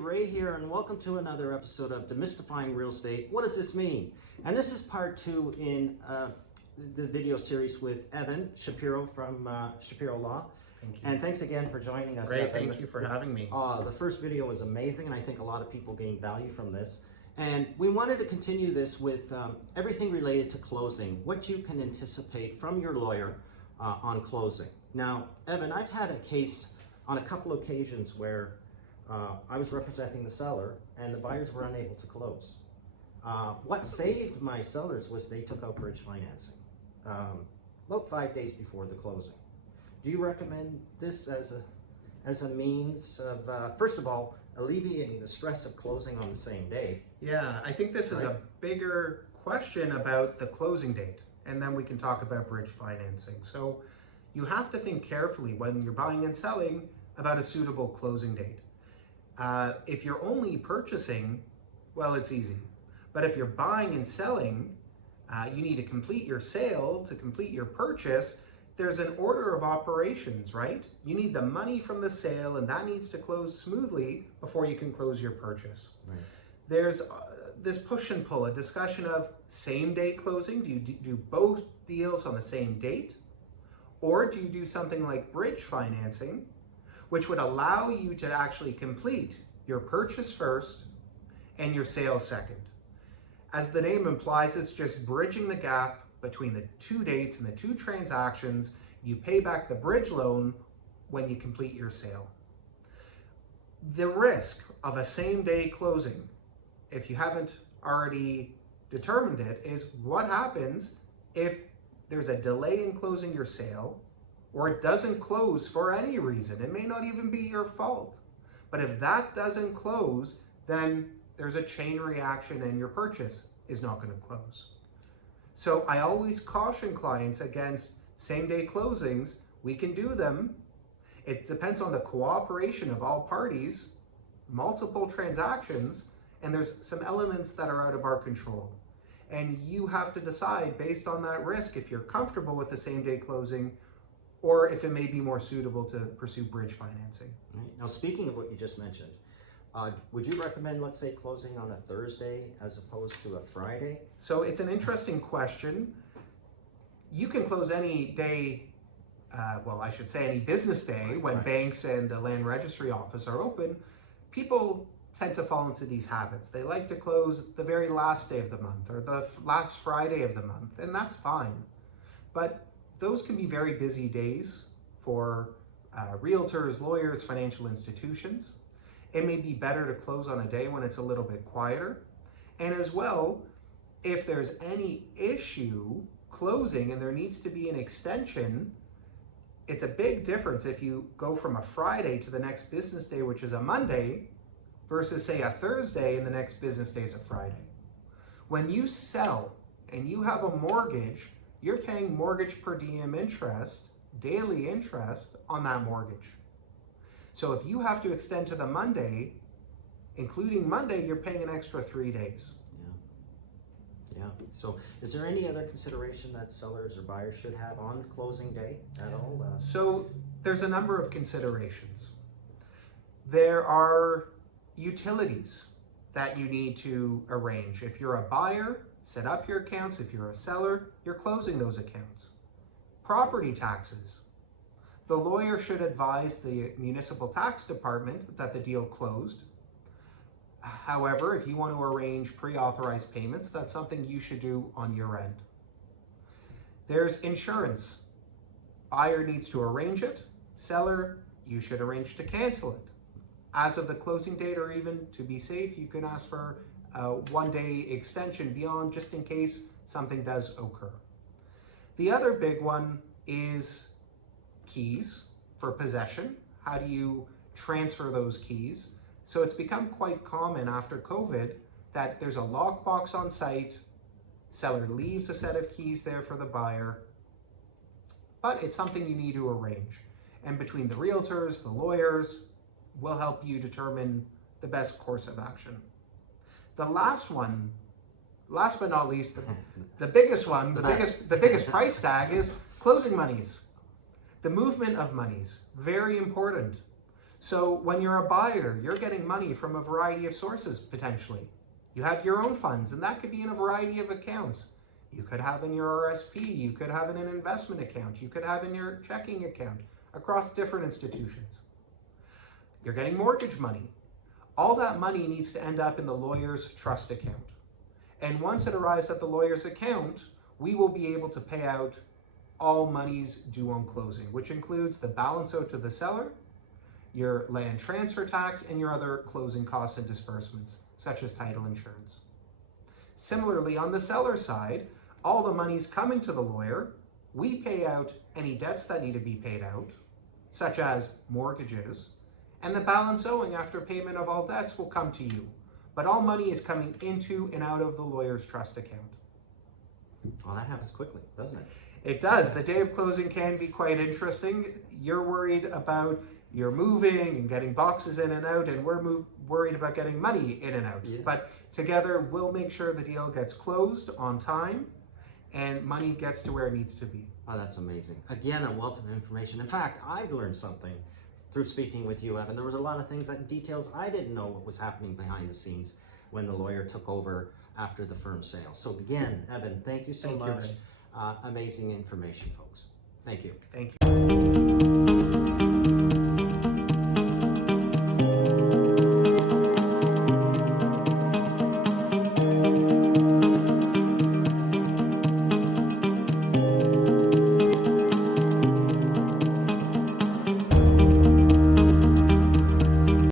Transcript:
Ray here, and welcome to another episode of Demystifying Real Estate. What does this mean? And this is part two in the video series with Evan Shapiro from Shapiro Law. Thank you. And thanks again for joining us. Ray, Evan. thank you for having me. The first video was amazing, and I think a lot of people gained value from this. And we wanted to continue this with everything related to closing, what you can anticipate from your lawyer on closing. Now, Evan, I've had a case on a couple occasions where I was representing the seller and the buyers were unable to close. What saved my sellers was they took out bridge financing about 5 days before the closing. Do you recommend this as a means of, first of all, alleviating the stress of closing on the same day? Yeah, I think this is a bigger question about the closing date, and then we can talk about bridge financing. So you have to think carefully when you're buying and selling about a suitable closing date. If you're only purchasing, well, it's easy. But if you're buying and selling, you need to complete your sale. To complete your purchase, there's an order of operations, right? You need the money from the sale, and that needs to close smoothly before you can close your purchase. Right. There's this push and pull, a discussion of same day closing. Do you do both deals on the same date? Or do you do something like bridge financing, which would allow you to actually complete your purchase first and your sale second? As the name implies, it's just bridging the gap between the two dates and the two transactions. You pay back the bridge loan when you complete your sale. The risk of a same day closing, if you haven't already determined it, is what happens if there's a delay in closing your sale, or it doesn't close for any reason. It may not even be your fault. But if that doesn't close, then there's a chain reaction and your purchase is not going to close. So I always caution clients against same-day closings. We can do them. It depends on the cooperation of all parties, multiple transactions, and there's some elements that are out of our control. And you have to decide based on that risk if you're comfortable with the same-day closing or if it may be more suitable to pursue bridge financing. Right. Now, speaking of what you just mentioned, would you recommend, let's say, closing on a Thursday as opposed to a Friday? So it's an interesting question. You can close any day, well, I should say any business day when banks and the land registry office are open. People tend to fall into these habits. They like to close the very last day of the month or the last Friday of the month, and that's fine. But those can be very busy days for realtors, lawyers, financial institutions. It may be better to close on a day when it's a little bit quieter. And as well, if there's any issue closing and there needs to be an extension, it's a big difference if you go from a Friday to the next business day, which is a Monday, versus say a Thursday and the next business day is a Friday. When you sell and you have a mortgage, you're paying mortgage per diem interest, daily interest on that mortgage. So if you have to extend to the Monday, including Monday, you're paying an extra 3 days. Yeah. So is there any other consideration that sellers or buyers should have on the closing day at all? So there's a number of considerations. There are utilities that you need to arrange. If you're a buyer, set up your accounts. If you're a seller, you're closing those accounts. Property taxes. The lawyer should advise the municipal tax department that the deal closed. However, if you want to arrange pre-authorized payments, that's something you should do on your end. There's insurance. Buyer needs to arrange it. Seller, you should arrange to cancel it. As of the closing date, or even to be safe, you can ask for a 1-day extension beyond, just in case something does occur. The other big one is keys for possession. How do you transfer those keys? So it's become quite common after COVID that there's a lockbox on site, seller leaves a set of keys there for the buyer, but it's something you need to arrange. And between the realtors, the lawyers, will help you determine the best course of action. The last one, last but not least, the biggest one, the biggest price tag is closing monies. The movement of monies, very important. So when you're a buyer, you're getting money from a variety of sources potentially. You have your own funds, and that could be in a variety of accounts. You could have in your RSP, you could have in an investment account, you could have in your checking account across different institutions. You're getting mortgage money. All that money needs to end up in the lawyer's trust account. And once it arrives at the lawyer's account, we will be able to pay out all monies due on closing, which includes the balance owed to the seller, your land transfer tax, and your other closing costs and disbursements, such as title insurance. Similarly, on the seller side, all the money's coming to the lawyer. We pay out any debts that need to be paid out, such as mortgages, and the balance owing after payment of all debts will come to you. But all money is coming into and out of the lawyer's trust account. Well, that happens quickly, doesn't it? It does. The day of closing can be quite interesting. You're worried about you're moving and getting boxes in and out, and we're worried about getting money in and out. Yeah. But together, we'll make sure the deal gets closed on time and money gets to where it needs to be. Oh, that's amazing. Again, a wealth of information. In fact, I've learned something through speaking with you, Evan. There was a lot of things, details I didn't know what was happening behind the scenes when the lawyer took over after the firm sale. So again, Evan, thank you so Thank you, much. Ray. Amazing information, folks. Thank you. Thank you.